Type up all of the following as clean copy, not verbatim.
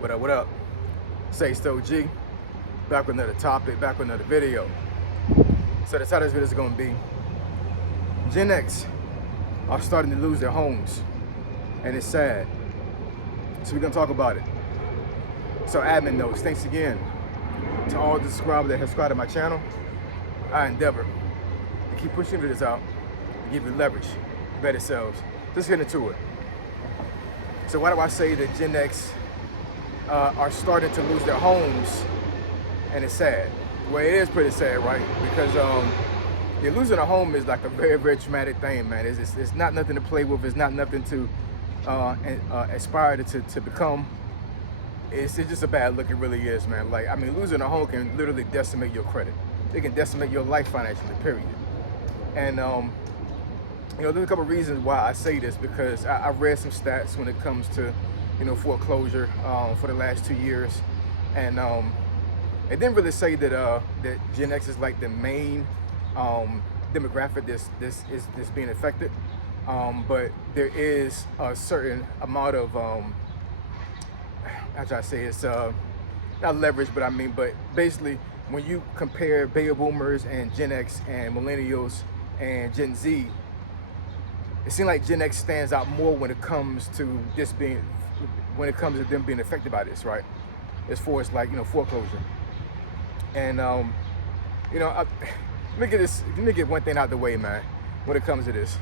What up, what up? Say Stow G, back with another topic, back with another video. So the title of this video is going to be Gen X are starting to lose their homes, and it's sad. So we're going to talk about it. So admin notes, thanks again to all the subscribers that have subscribed to my channel. I endeavor to keep pushing videos out, to give you leverage, better selves. Let's get into it. So why do I say that Gen X are starting to lose their homes, and it's sad? Well, it is pretty sad, right? Because losing a home is like a very, very traumatic thing, man. It's not nothing to play with. It's not nothing to aspire to become. It's just a bad look. It really is, man. Like, I mean, losing a home can literally decimate your credit. It can decimate your life financially, period. And you know, there's a couple of reasons why I say this, because I read some stats when it comes to, you know, foreclosure for the last 2 years, and it didn't really say that that Gen X is like the main demographic that's being affected, but there is a certain amount of how should I say, it's not leverage, but I mean, but basically when you compare baby boomers and Gen X and millennials and Gen Z, it seems like Gen X stands out more when it comes to this being, when it comes to them being affected by this, right? As far as, like, you know, foreclosure. And you know, let me get one thing out of the way, man, when it comes to this,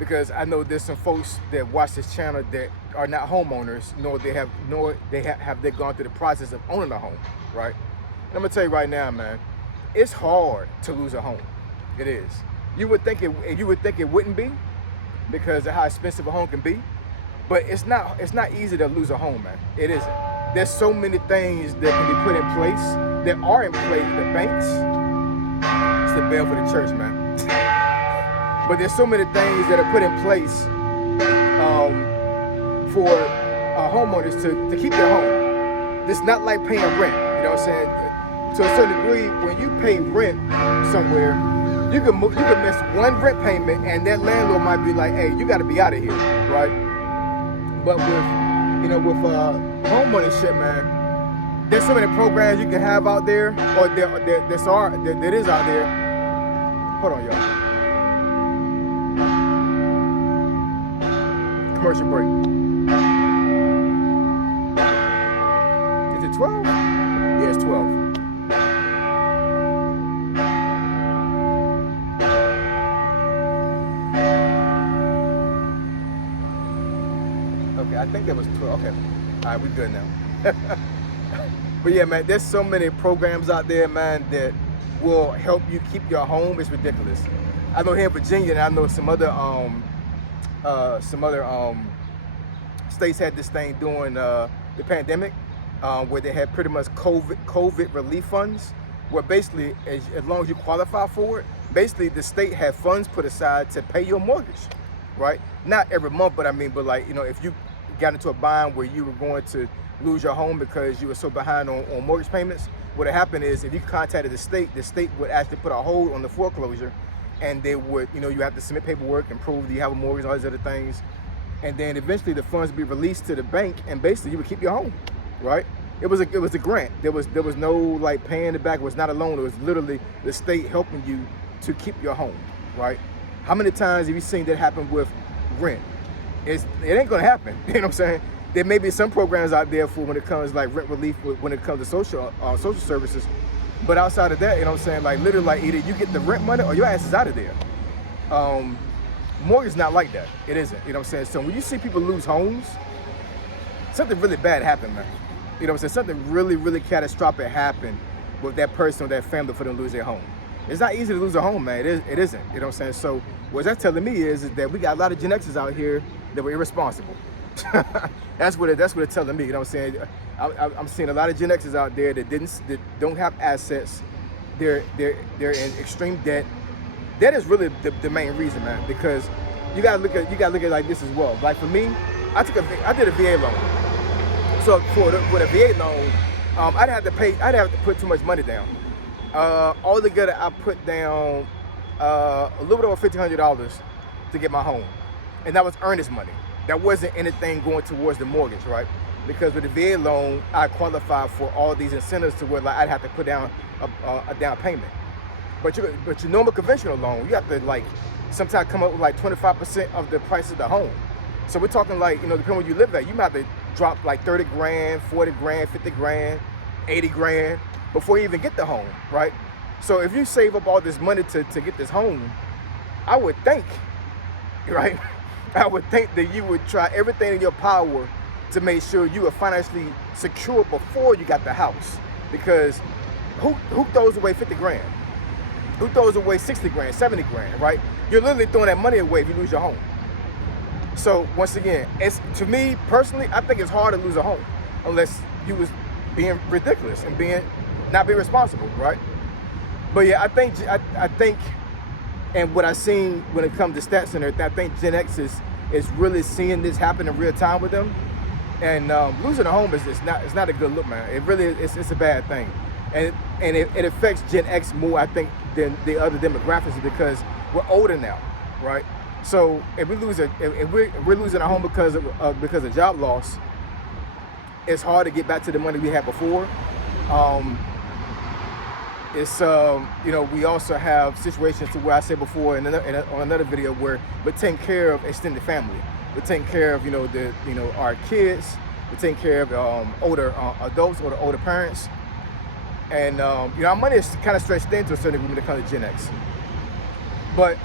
because I know there's some folks that watch this channel that are not homeowners, nor have they gone through the process of owning a home, right? And I'm gonna tell you right now, man, it's hard to lose a home. It is. You would think it wouldn't be, because of how expensive a home can be, but it's not easy to lose a home, man. It isn't. There's so many things that can be put in place, that are in place. The banks, it's the bell for the church, man. But there's so many things that are put in place for homeowners to keep their home. It's not like paying rent, you know what I'm saying? To a certain degree, when you pay rent somewhere, you can miss one rent payment, and that landlord might be like, "Hey, you got to be out of here," right? But with home ownership, man, there's so many programs you can have out there, or that is out there. Hold on, y'all. Commercial break. Is it 12? Yeah, it's 12. Okay, I think that was 12. Okay, all right, we're good now. But yeah, man, there's so many programs out there, man, that will help you keep your home. It's ridiculous. I know here in Virginia, and I know some other states had this thing during the pandemic, where they had pretty much COVID relief funds, where basically, as long as you qualify for it, basically the state had funds put aside to pay your mortgage, right? Not every month, but I mean, but like, you know, if you got into a bind where you were going to lose your home because you were so behind on mortgage payments, what had happened is, if you contacted the state would actually put a hold on the foreclosure, and they would, you know, you have to submit paperwork and prove that you have a mortgage, all these other things, and then eventually the funds would be released to the bank, and basically you would keep your home, right? It was a grant. There was no like paying it back. It was not a loan. It was literally the state helping you to keep your home, right? How many times have you seen that happen with rent? It ain't gonna happen. You know what I'm saying? There may be some programs out there for when it comes like rent relief, when it comes to social services, but outside of that, you know what I'm saying? Like, literally, like, either you get the rent money or your ass is out of there. Mortgage is not like that. It isn't. You know what I'm saying? So when you see people lose homes, something really bad happened, man. You know what I'm saying? Something really, really catastrophic happened with that person or that family for them to lose their home. It's not easy to lose a home, man. It isn't. You know what I'm saying? So what that's telling me is that we got a lot of Gen Xers out here that were irresponsible. That's what it's telling me. You know what I'm saying? I'm seeing a lot of Gen Xers out there that don't have assets. They're in extreme debt. That is really the main reason, man. Because you gotta look at it like this as well. Like for me, I did a VA loan. So with a VA loan, I'd have to put too much money down. Altogether, I put down a little bit over $1,500 to get my home, and that was earnest money. That wasn't anything going towards the mortgage, right? because with the VA loan, I qualify for all these incentives to where like I'd have to put down a down payment. But your normal conventional loan, you have to like sometimes come up with like 25% of the price of the home. So we're talking like, depending on where you live at, you might have to drop like 30 grand, 40 grand, 50 grand, 80 grand before you even get the home, right? So if you save up all this money to get this home, I would think, right? I would think that you would try everything in your power to make sure you are financially secure before you got the house. Because who throws away 50 grand? Who throws away 60 grand, 70 grand, right? You're literally throwing that money away if you lose your home. So once again, to me personally, I think it's hard to lose a home unless you was being ridiculous and not being responsible, right? But yeah, I think, and what I've seen when it comes to stats and everything, I think Gen X is really seeing this happen in real time with them. And losing a home is not a good look, man. It really it's a bad thing, and it affects Gen X more, I think, than the other demographics because we're older now, right? So if we're losing a home because of job loss, it's hard to get back to the money we had before. We also have situations to where I said before on another video where we're taking care of extended family. We're taking care of our kids. We're taking care of older adults or the older parents. And our money is kind of stretched thin to a certain degree when it comes to Gen X. But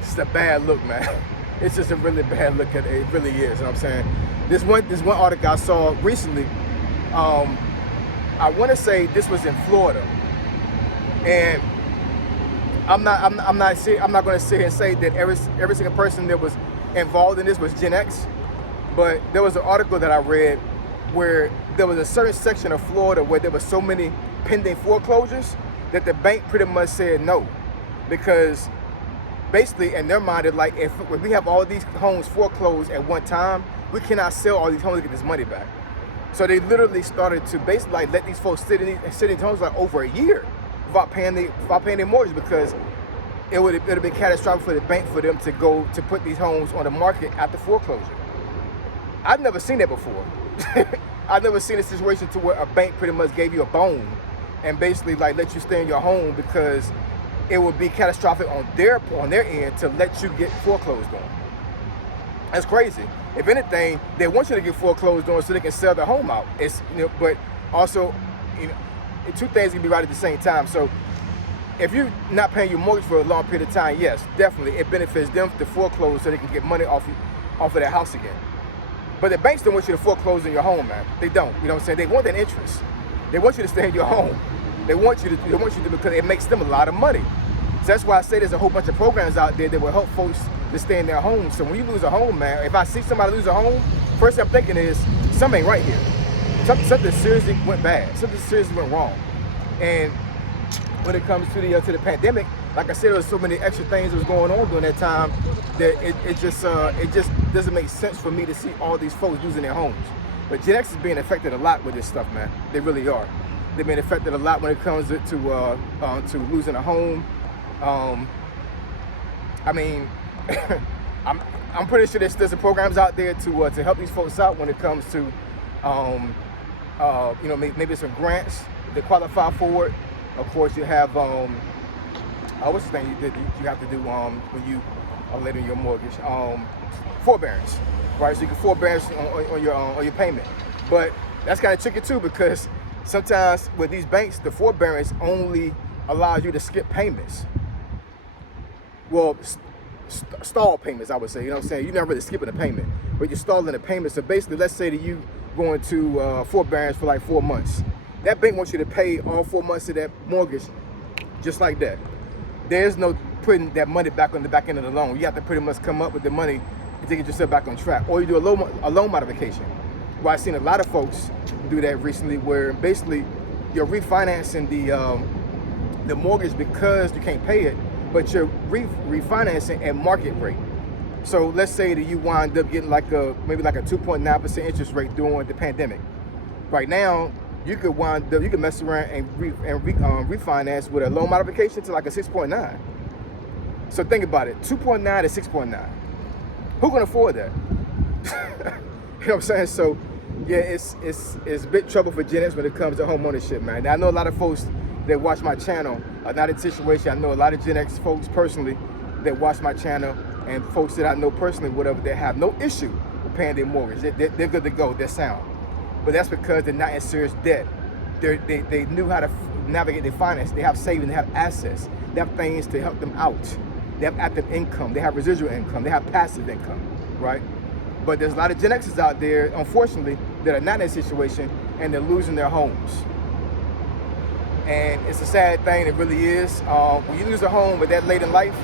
it's a bad look, man. It's just a really bad look at it. It really is. You know what I'm saying? This one article I saw recently. I want to say this was in Florida, and I'm not going to sit here and say that every single person that was involved in this was Gen X, but there was an article that I read where there was a certain section of Florida where there were so many pending foreclosures that the bank pretty much said no, because basically in their mind, it's like if we have all these homes foreclosed at one time, we cannot sell all these homes to get this money back. So they literally started to basically like let these folks sit in these homes like over a year without paying their mortgage, because it would have been catastrophic for the bank for them to put these homes on the market after foreclosure. I've never seen that before. I've never seen a situation to where a bank pretty much gave you a bone and basically like let you stay in your home because it would be catastrophic on their end to let you get foreclosed on. That's crazy. If anything, they want you to get foreclosed on so they can sell their home out. But also, two things can be right at the same time. So if you're not paying your mortgage for a long period of time, yes, definitely it benefits them to foreclose so they can get money off of their house again. But the banks don't want you to foreclose in your home, man. They don't. You know what I'm saying? They want that interest. They want you to stay in your home. They want you to because it makes them a lot of money. So that's why I say there's a whole bunch of programs out there that will help folks to stay in their homes. So when you lose a home, man, if I see somebody lose a home, first thing I'm thinking is something ain't right here. Something seriously went bad. Something seriously went wrong. And when it comes to the pandemic, like I said, there was so many extra things that was going on during that time that it just doesn't make sense for me to see all these folks losing their homes. But Gen X is being affected a lot with this stuff, man. They really are. They've been affected a lot when it comes to losing a home. I mean, I'm pretty sure there's some programs out there to help these folks out when it comes to maybe some grants that qualify for it. Of course, you have what's the thing you have to do when you are letting your mortgage, forbearance, right? So you can forbearance on your payment, but that's kind of tricky too, because sometimes with these banks, the forbearance only allows you to skip payments. Well, stall payments, I would say. You know what I'm saying? You're not really skipping a payment, but you're stalling a payment. So basically, let's say that you going to forbearance for like 4 months. That bank wants you to pay all 4 months of that mortgage just like that. There's no putting that money back on the back end of the loan. You have to pretty much come up with the money to get yourself back on track, or you do a loan modification. Well, I've seen a lot of folks do that recently, where basically you're refinancing the mortgage because you can't pay it, but you're refinancing at market rate. So let's say that you wind up getting maybe like a 2.9% interest rate during the pandemic. Right now, you could mess around and refinance with a loan modification to like a 6.9. So think about it, 2.9 to 6.9. Who can afford that? You know what I'm saying? So yeah, it's big trouble for Gen X when it comes to home ownership, man. Now, I know a lot of folks that watch my channel are not in a situation. I know a lot of Gen X folks personally that watch my channel, and folks that I know personally, whatever, they have no issue with paying their mortgage. They're good to go, they're sound. But that's because they're not in serious debt. They knew how to navigate their finance. They have savings, they have assets, they have things to help them out. They have active income, they have residual income, they have passive income, right? But there's a lot of Gen Xers out there, unfortunately, that are not in that situation, and they're losing their homes. And it's a sad thing, it really is. When you lose a home at that late in life,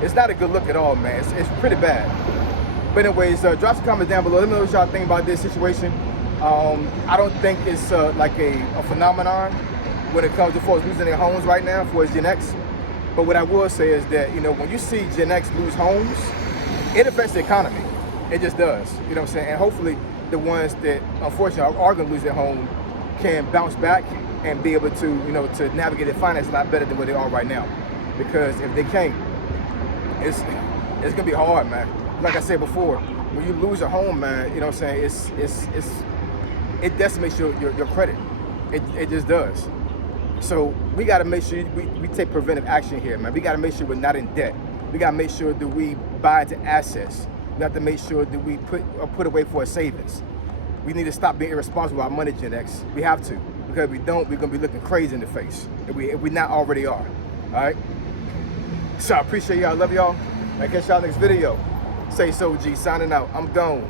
it's not a good look at all, man. It's pretty bad. But anyways, drop some comments down below. Let me know what y'all think about this situation. I don't think it's like a phenomenon when it comes to folks losing their homes right now for Gen X. But what I will say is that, you know, when you see Gen X lose homes, it affects the economy. It just does, you know what I'm saying? And hopefully the ones that unfortunately are going to lose their home can bounce back and be able to, you know, to navigate their finance a lot better than where they are right now. Because if they can't, it's going to be hard, man. Like I said before, when you lose a home, man, you know what I'm saying, it decimates your credit. It just does. So we got to make sure we take preventive action here, man. We got to make sure we're not in debt. We got to make sure that we buy into assets. We have to make sure that we put away for our savings. We need to stop being irresponsible with our money, Gen X. We have to, because if we don't, we're gonna be looking crazy in the face. If we not already are. All right. So I appreciate y'all. I love y'all. I catch y'all next video. Say so, G. Signing out. I'm gone.